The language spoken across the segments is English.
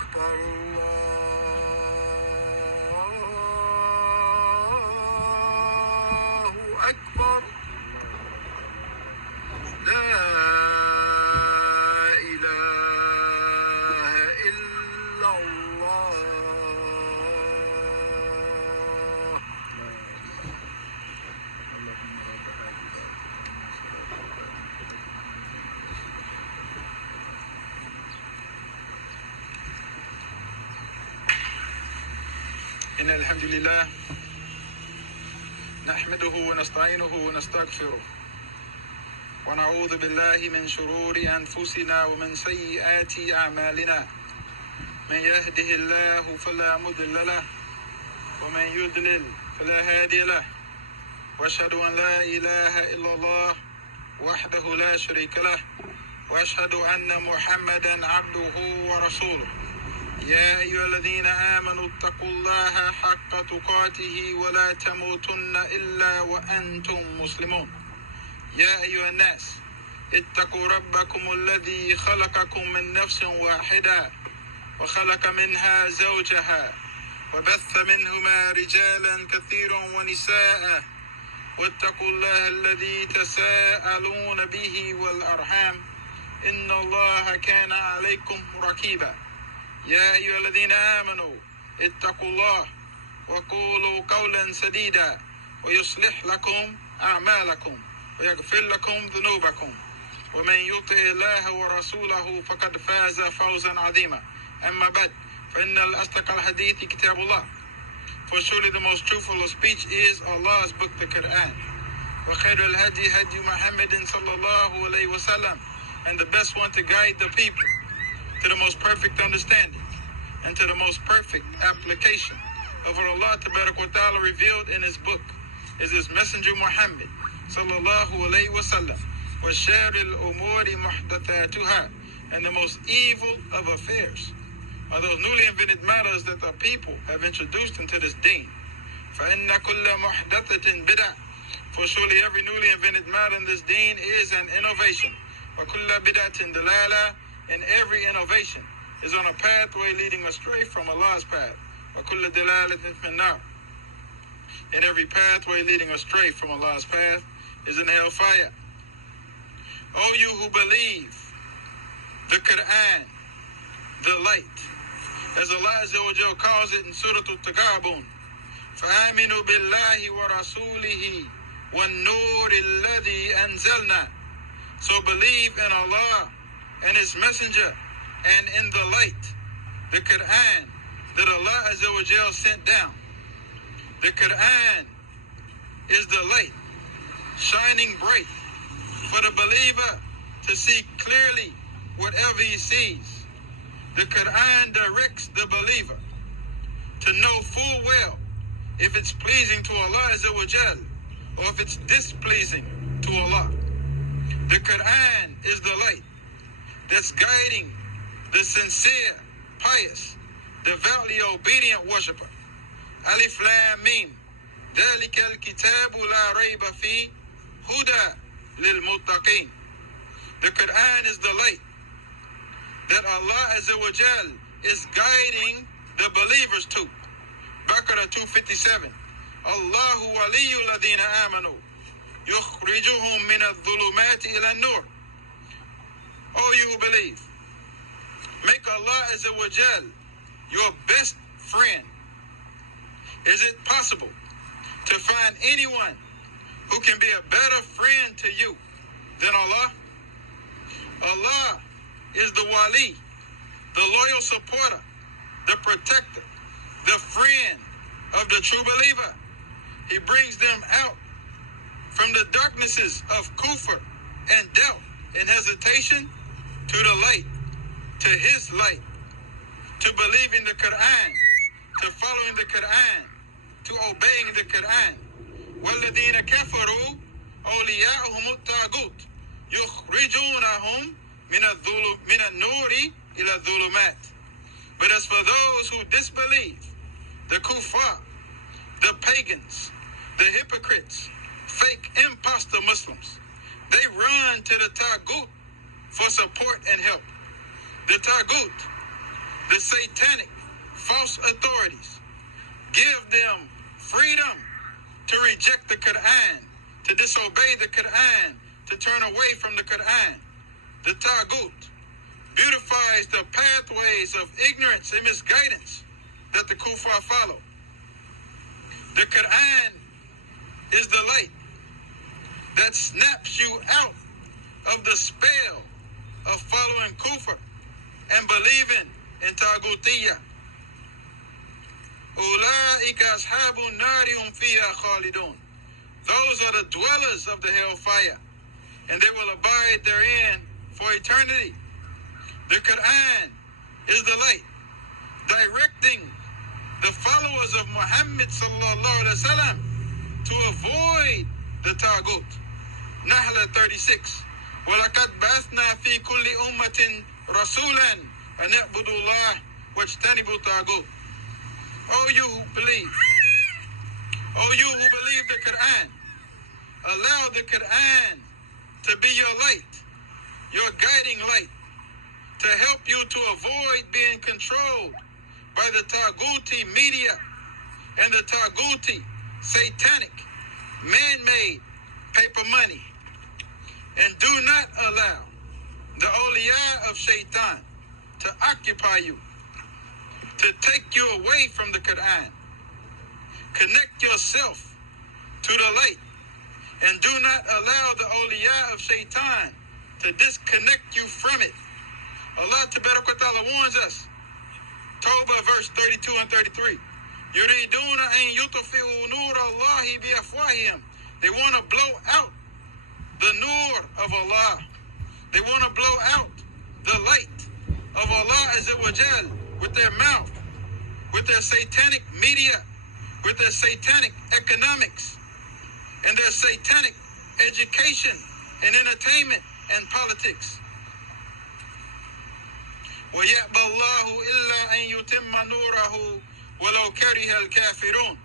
أكبر الله أكبر لا إله إلا الله إن الحمد لله نحمده ونستعينه ونستغفره ونعوذ بالله من شرور أنفسنا ومن سيئات أعمالنا من يهده الله فلا مضل له ومن يضلل فلا هادي له وأشهد أن لا إله إلا الله وحده لا شريك له وأشهد أن محمدا عبده ورسوله يا أيها الذين آمنوا اتقوا الله حق تقاته ولا تموتن إلا وأنتم مسلمون يا أيها الناس اتقوا ربكم الذي خلقكم من نفس واحدة وخلق منها زوجها وبث منهما رجالا كثيرا ونساء واتقوا الله الذي تساءلون به والأرحام إن الله كان عليكم رقيبا يا أيها الذين آمنوا اتقوا الله وقولوا قولا سديدا ويصلح لكم أعمالكم ويغفر لكم ذنوبكم ومن يطع الله ورسوله فقد فاز فوزا عظيما أما بعد فإن الأصدق الحديث كتاب الله. For surely the most truthful of speech is Allah's book, the Quran. وخير الهدي هدي محمد صلى الله عليه وسلم, and the best one to guide the people to the most perfect understanding and to the most perfect application of what Allah Tabarak wa Ta'ala revealed in His book is His Messenger Muhammad sallallahu alayhi wa sallam. وَشَارِ الْأُمُورِ مُحْدَثَاتُهَا, and the most evil of affairs are those newly invented matters that the people have introduced into this deen. فَإِنَّ كُلَّ مُحْدَثَةٍ بِدْعَةٍ, for surely every newly invented matter in this deen is an innovation. وَكُلَّ بِدْعَةٍ دَلَالَةٍ, and every innovation is on a pathway leading astray from Allah's path. وَكُلَّ دَلَالَةٍ فِي النَّارِ, and every pathway leading astray from Allah's path is in hellfire. O you who believe the Quran, the light, as Allah Azza wa Jal calls it in Surah Al-Taghabun, فَآمِنُوا بِاللَّهِ وَرَسُولِهِ وَالنُّورِ الَّذِي أَنزَلْنَا, so believe in Allah and His Messenger and in the light, the Quran that Allah Azza wa Jal sent down. The Quran is the light, shining bright for the believer to see clearly whatever he sees. The Quran directs the believer to know full well if it's pleasing to Allah Azza wa Jal or if it's displeasing to Allah. The Quran is the light that's guiding the sincere, pious, devoutly obedient worshipper. Alif Lam Mim, ذَلِكَ الْكِتَابُ لَا رَيْبَ فِيهِ هُدًى لِلْمُتَّقِينَ. The Quran is the light that Allah Azza wa Jal is guiding the believers to. Baqarah 257. Allahu waliyyu ladina amanu yukhrijuhum min adh-dhulumati ila an-nur. Oh, you who believe, make Allah Azza wa Jal your best friend. Is it possible to find anyone who can be a better friend to you than Allah? Allah is the wali, the loyal supporter, the protector, the friend of the true believer. He brings them out from the darknesses of kufr and doubt and hesitation to the light, to His light, to believing the Quran, to following the Quran, to obeying the Quran. وَالَّذِينَ كَفَرُوا أَوْلِيَاؤُهُمُ الطَّاغُوتُ يُخْرِجُونَهُمْ مِنَ النُّورِ إِلَى الظُّلُمَاتِ. But as for those who disbelieve, the kuffar, the pagans, the hypocrites, fake imposter Muslims, they run to the Taghut for support and help. The Taghut, the satanic false authorities. Give them freedom to reject the Quran, to disobey the Quran, to turn away from the Quran. The Taghut beautifies the pathways of ignorance and misguidance that the kuffar follow. The Quran is the light that snaps you out of the spell of following kufr and believing in Taghutiyya. Ulaika ashabun nari hum fiha khalidun. Those are the dwellers of the hellfire, and they will abide therein for eternity. The Quran is the light, directing the followers of Muhammad sallallahu alaihi wasallam to avoid the Taghut. Nahl 36. وَلَقَدْ بَعَثْنَا فِي كُلِّ أُمَّةٍ رَسُولًا أَنْ يَعْبُدُوا اللَّهَ وَاجْتَنِبُوا الطَّاغُوتَ. O you who believe, the Quran, allow the Quran to be your light, your guiding light, to help you to avoid being controlled by the Taghuti media and the Taghuti satanic, man-made paper money. And do not allow the awliya of shaitan to occupy you, to take you away from the Quran. Connect yourself to the light, and do not allow the awliya of shaitan to disconnect you from it. Allah Tabaraka wa Ta'ala warns us. Tawbah verse 32 and 33. Yuriduna an yutfi'u nur Allahi bi afwahihim. They want to blow out the nur of Allah. They want to blow out the light of Allah Azza wa Jal with their mouth, with their satanic media, with their satanic economics, and their satanic education and entertainment and politics. وَيَأْبَى اللَّهُ إِلَّا أَن يُتِمَّ نُورَهُ وَلَوْ كَرِهَ الْكَافِرُونَ.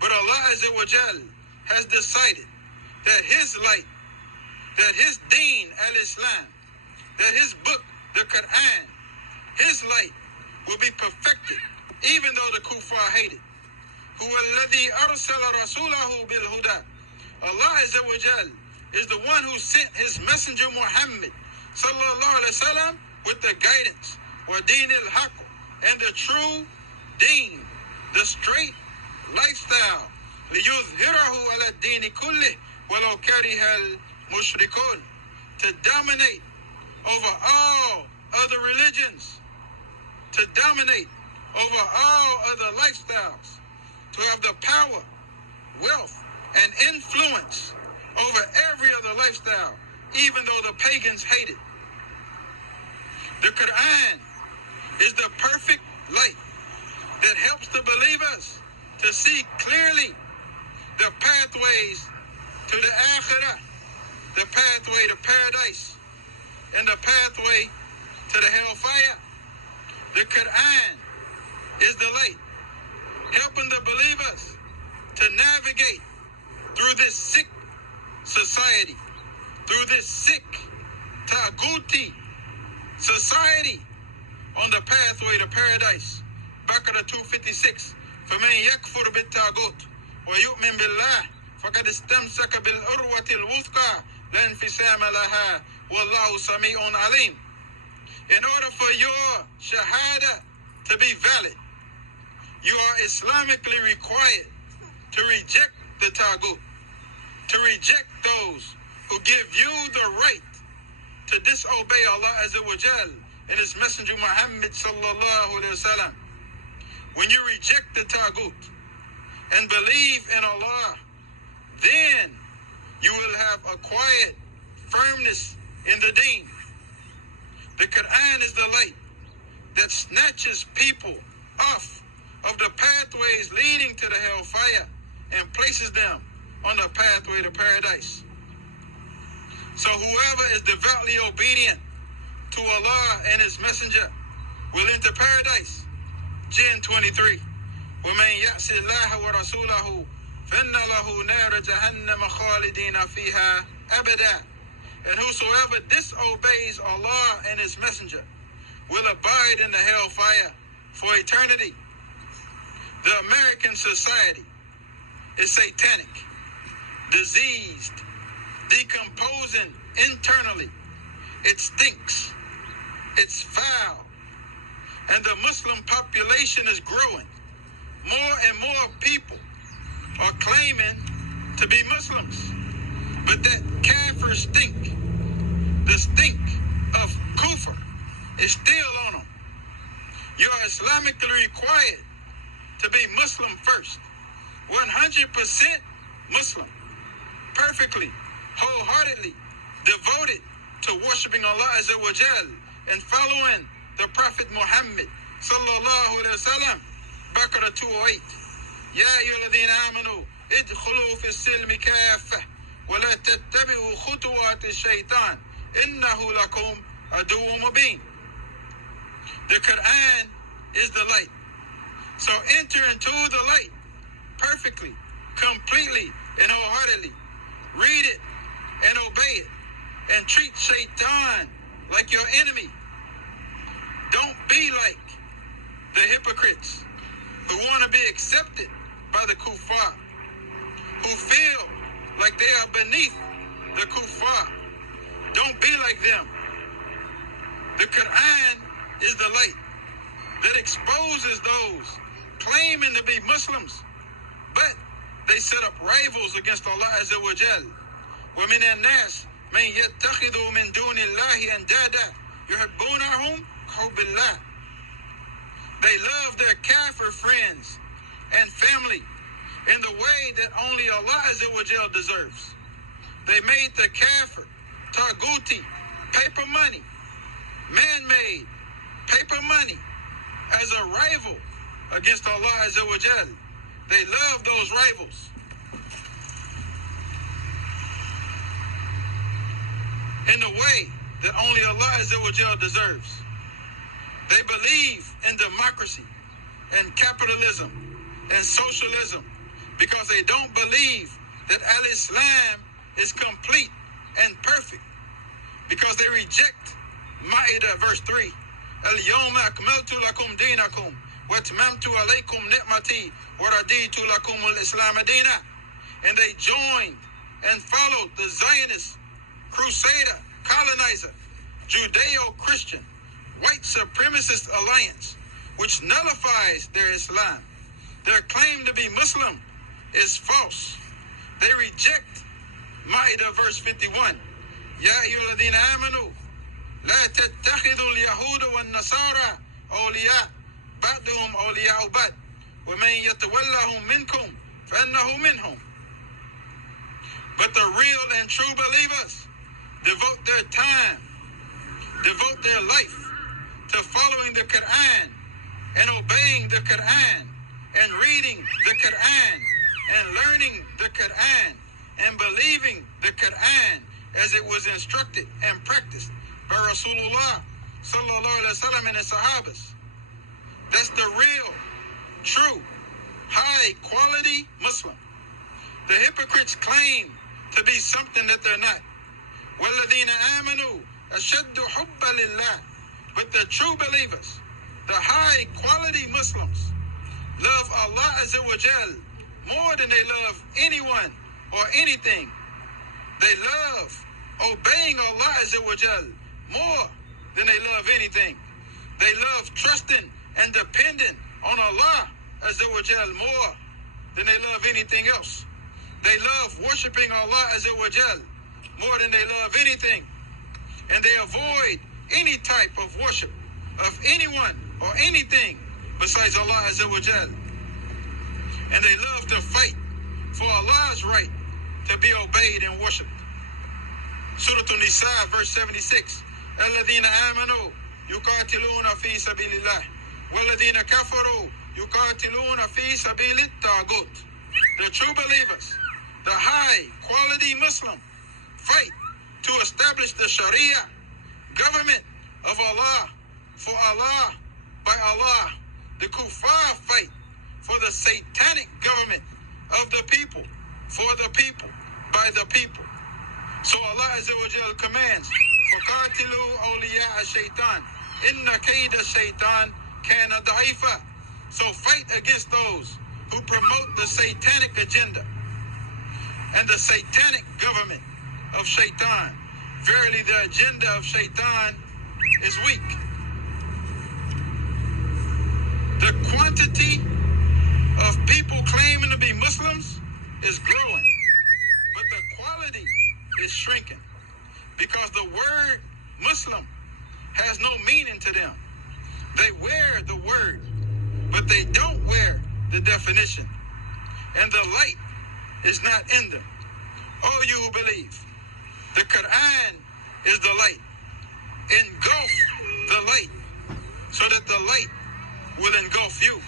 But Allah Azza wa Jal has decided that His light, that His deen al-Islam, that His book, the Quran, His light will be perfected, even though the kuffar hate it. هُوَ الَّذِي أَرْسَلَ رَسُولَهُ بِالْهُدَى. Allah Azza wa Jal is the one who sent His messenger Muhammad sallallahu alaihi wasallam with the guidance, وَدِينِ الْحَقِّ, and the true deen, the straight lifestyle, لِيُظْهِرَهُ عَلَى الدِّينِ كُلِّهِ وَلَوْ كَرِهَ الْمُشْرِكُونَ, to dominate over all other religions, to dominate over all other lifestyles, to have the power, wealth, and influence over every other lifestyle, even though the pagans hate it. The Quran is the perfect light that helps the believers to see clearly the pathways to the akhirah, the pathway to paradise, and the pathway to the hellfire. The Quran is the light, helping the believers to navigate through this sick society, through this sick Taghuti society, on the pathway to paradise. Baqarah 256. فَمَنْ يَكْفُرْ بِالتَّاغُوتِ وَيُؤْمِنْ بِاللَّهِ فَقَدْ اسْتَمْسَكَ بِالْعُرْوَةِ الْوُثْقَى لَا انْفِصَامَ لَهَا وَاللَّهُ سَمِيعٌ عَلِيمٌ. In order for your shahada to be valid, you are Islamically required to reject the Taghut, to reject those who give you the right to disobey Allah Azza wa Jal and His Messenger Muhammad sallallahu alaihi wasallam. When you reject the Taghut and believe in Allah, then you will have acquired firmness in the deen. The Quran is the light that snatches people off of the pathways leading to the hellfire and places them on the pathway to paradise. So whoever is devoutly obedient to Allah and His Messenger will enter paradise. Jinn 23. وَمَنْ يَعْصِ اللَّهَ وَرَسُولَهُ فَإِنَّ لَهُ نَارَ جَهَنَّمَ خَالِدِينَ فِيهَا أَبَدًا. And whosoever disobeys Allah and His Messenger will abide in the hellfire for eternity. The American society is satanic, diseased, decomposing internally. It stinks. It's foul. And the Muslim population is growing. More and more people are claiming to be Muslims. But that kafir stink, the stink of kufr, is still on them. You are Islamically required to be Muslim first. 100% Muslim. Perfectly, wholeheartedly devoted to worshiping Allah Azza wa Jal and following the Prophet Muhammad sallallahu alayhi wa sallam. Baqarah 208. Ya ayyuhalladhina amanu idkhulu fi silmi kaffah wa la tattabi'u khutuwat ash-shaytan innahu lakum aduwwun mubin. The Quran is the light. So enter into the light perfectly, completely, and wholeheartedly. Read it and obey it, and treat Shaitan like your enemy. Don't be like the hypocrites who want to be accepted by the kuffar, who feel like they are beneath the kuffar. Don't be like them. The Quran is the light that exposes those claiming to be Muslims, but they set up rivals against Allah Azza wa Jal. وَمِنَ النَّاسِ مَنْ يَتَّخِذُ مِنْ دُونِ اللَّهِ أَنْدَادًا يُحِبُّونَهُمْ كَحُبِّ اللَّهِ. They love their kafir friends and family in the way that only Allah Azza wa Jal deserves. They made the kafir, Taghuti, paper money, man-made paper money, as a rival against Allah Azza wa Jal. They love those rivals. In the way that only Allah Azza wa Jal deserves. They believe in democracy and capitalism and socialism because they don't believe that Al-Islam is complete and perfect, because they reject Ma'idah verse 3. Al-Yawma akmaltu lakum dinakum wa atmamtu Alaikum ni'mati wa raditu lakum al-Islam dina. And they joined and followed the Zionist, Crusader, colonizer, Judeo-Christian, white supremacist alliance, which nullifies their Islam. Their claim to be Muslim is false. They reject Ma'idah verse 51. Ya ayyuhalladhina amanu la tattakhidhu al-yahuda wan-nasara awliya ba'duhum awliya'u ba'd wa man yatawallahum minkum fa innahu minhum. But the real and true believers devote their time, devote their life to following the Quran and obeying the Quran and reading the Quran and learning the Quran and believing the Quran as it was instructed and practiced by Rasulullah sallallahu alaihi wasallam and his Sahabas. That's the real, true, high quality Muslim. The hypocrites claim to be something that they're not. وَالَّذِينَ آمَنُوا أَشَدُّ حُبًّا لِلَّهِ. But the true believers, the high quality Muslims, love Allah Azza wa Jal more than they love anyone or anything. They love obeying Allah Azza wa Jal more than they love anything. They love trusting and depending on Allah Azza wa Jal more than they love anything else. They love worshiping Allah Azza wa Jal more than they love anything. And they avoid any type of worship of anyone or anything besides Allah Azza wa Jal. And they love to fight for Allah's right to be obeyed and worshipped. Surah An-Nisa, verse 76. الَّذِينَ آمَنُوا يُقَاتِلُونَ فِي سَبِيلِ اللَّهِ وَالَّذِينَ كَفَرُوا يُقَاتِلُونَ فِي سَبِيلِ الطَّاغُوتِ. The true believers, the high quality Muslim, fight to establish the Shariah government of Allah, for Allah, by Allah. The kuffar fight for the satanic government of the people, for the people, by the people. So Allah Azza wa Jal commands, فَقَاتِلُوا أَوْلِيَاءَ الشَّيْطَانِ Inna kayda shaitan kana da'ifa. So fight against those who promote the satanic agenda and the satanic government of shaitan. Verily, the agenda of shaitan is weak. The quantity of people claiming to be Muslims is growing, but the quality is shrinking because the word Muslim has no meaning to them. They wear the word, but they don't wear the definition, and the light is not in them. All you who believe, the Quran is the light. Engulf the light so that the light will engulf you.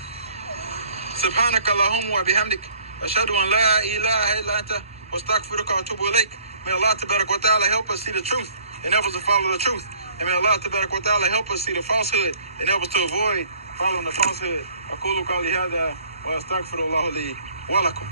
Subhanaka Allahumma wa bihamdik. Ashhadu an la ilaha illa anta wa astaghfiruka wa atubu ilaik. May Allah tabarak wa ta'ala help us see the truth and help us to follow the truth. And may Allah tabarak wa ta'ala help us see the falsehood and help us to avoid following the falsehood. أقول قولي هذا وأستغفر الله لي ولكم.